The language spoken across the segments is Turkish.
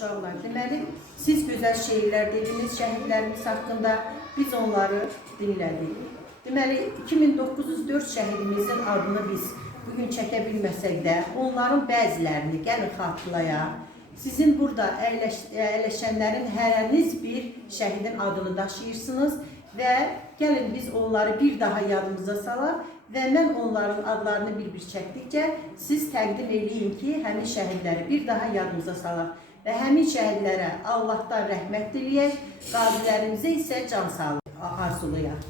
uşaqlar. Deməli, siz gözəl şeirlər dediniz şəhidlərimiz haqqında. Biz onları dinlədik. Deməli, 2904 şəhidimizin adını biz bugün çəkə bilməsək də, onların bəzilərini gəlin xatırlayaq. Sizin burada əyləş, əyləşənlərin hərəniz bir şəhidin adını daşıyırsınız və gəlin biz onları bir daha yadımıza salaq və mən onların adlarını bir-bir çəkdikcə siz təqdim eləyin ki, həmin şəhidləri bir daha yadımıza salaq və həmin şəhidlərə Allahdan rəhmət diləyək, qazilərimizə isə can sağlığı arzulayaq.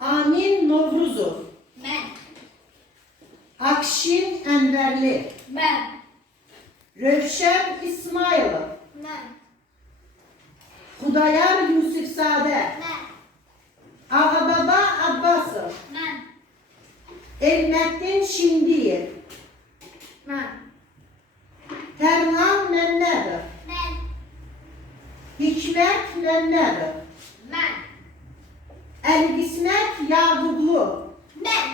Amin Novruzov, Ben. Akşin Ənvərli, Ben. Rövşən İsmailov, Ben. Xudayar Yusufzadə, Ben. Ağababa Abbasov, Ben. Elməddin Şimdiyev, Ben. Tərlan Məmmədov, Ben. Hikmət Məmmədov, Ben. Əliqismət Yaqublu, Ben.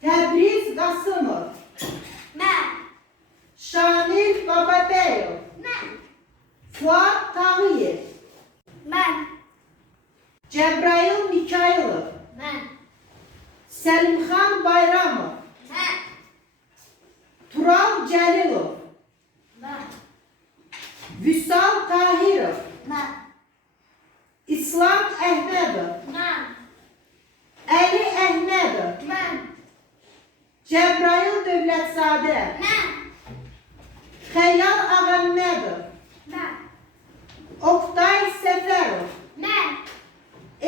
Təbriz Qasımov, Ben. Şamil Bababəyov, Ben. Fuad Tağıyev, Ben. Cəbrayıl Mikailov, Ben. Səlimxan Bayramov, Ben. Tural Cəlilov, Ben. Vüsal Tahirov, Ben. İslam Əhmədov, Ben. Əli Əhmədov, Ben. Cəbrayıl Dövlətzadə, Ben. Xəyal Ağammədov, Ben. Oktay Səfərov, Ben.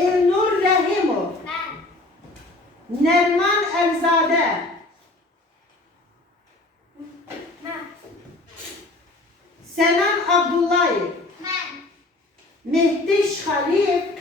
Elnur Rəhimov, Ben. Nərman Əlzadə, Ben. Sənan Abdullayev, Ben. Mehdi Şxaliyev,